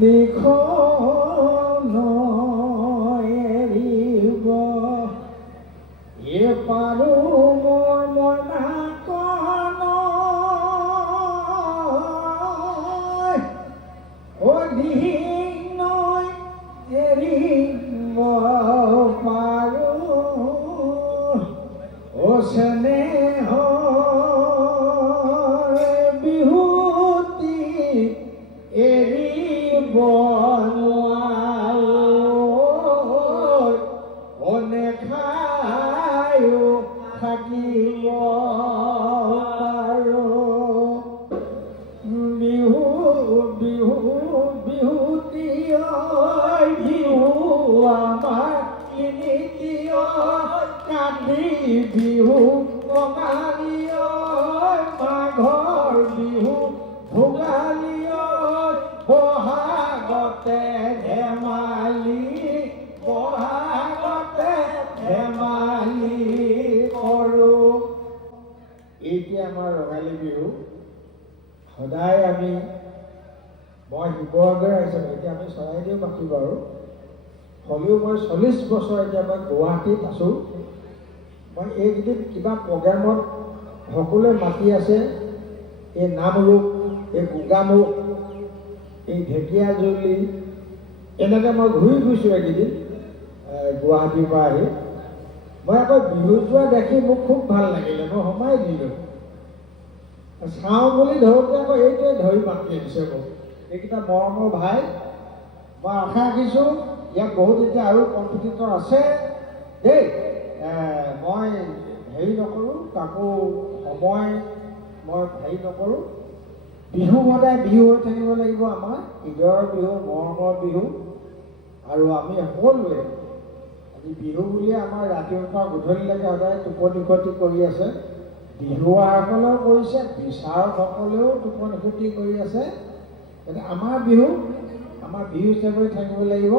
দিখন এৰিব পাৰো মোৰ মনাকন অধিক এৰিব পাৰো স্নেহ বিহুতি এৰিব নোৱাৰো নেখায়ো থাকিব পাৰো বিহু বিহু বিহুতি বিহু আমাৰ কিনিতিয় কাতি বিহু কঙালী মাঘৰ বিহু ভোগালী বহাগতে ধেমালি বহাগতে ধেমালি কৰোঁ। এতিয়া আমাৰ ৰঙালী বিহু সদায় মই শিৱসাগৰ হিচাপে এতিয়া আমি চৰাইদেউ বাকী বাৰু হ'লেও মই 40 বছৰ এতিয়া মই গুৱাহাটীত আছোঁ। মই এইকেইদিন কিবা প্ৰগ্ৰামত সকলোৱে মাতি আছে, এই নামৰূপ, এই গোগামুখ, এই ঢেকীয়াজুলি এনেকৈ মই ঘূৰি ফুৰিছোঁ এইকেইদিন গুৱাহাটীৰ পৰা আহি। মই আকৌ বিহু যোৱা দেখি মোক খুব ভাল লাগিলে, মই সোমাই দিলোঁ। চাওঁ বুলি ধৰোঁতে আকৌ এইটোৱে ধৰি মাতি দিছে মোক। এইকেইটা মৰমৰ ভাই, মই আশা ৰাখিছোঁ ইয়াত বহুত এতিয়া আৰু কম্পিটিটৰ আছে দেই। মই হেৰি নকৰোঁ, কাকো সময় মই হেৰি নকৰোঁ। বিহু সদায় বিহু হৈ থাকিব লাগিব, আমাৰ ঈদৰ বিহু, মৰমৰ বিহু। আৰু আমি সকলোৱে আজি বিহু বুলিয়ে আমাৰ ৰাতিপুৱাৰ পৰা গধূলিলৈকে সদায় টোপনি ক্ষতি কৰি আছে। বিহুৱাসকলেও কৰিছে, বিচাৰকসকলেও টোপনি ক্ষতি কৰি আছে। গতিকে আমাৰ বিহু হিচাপে থাকিব লাগিব।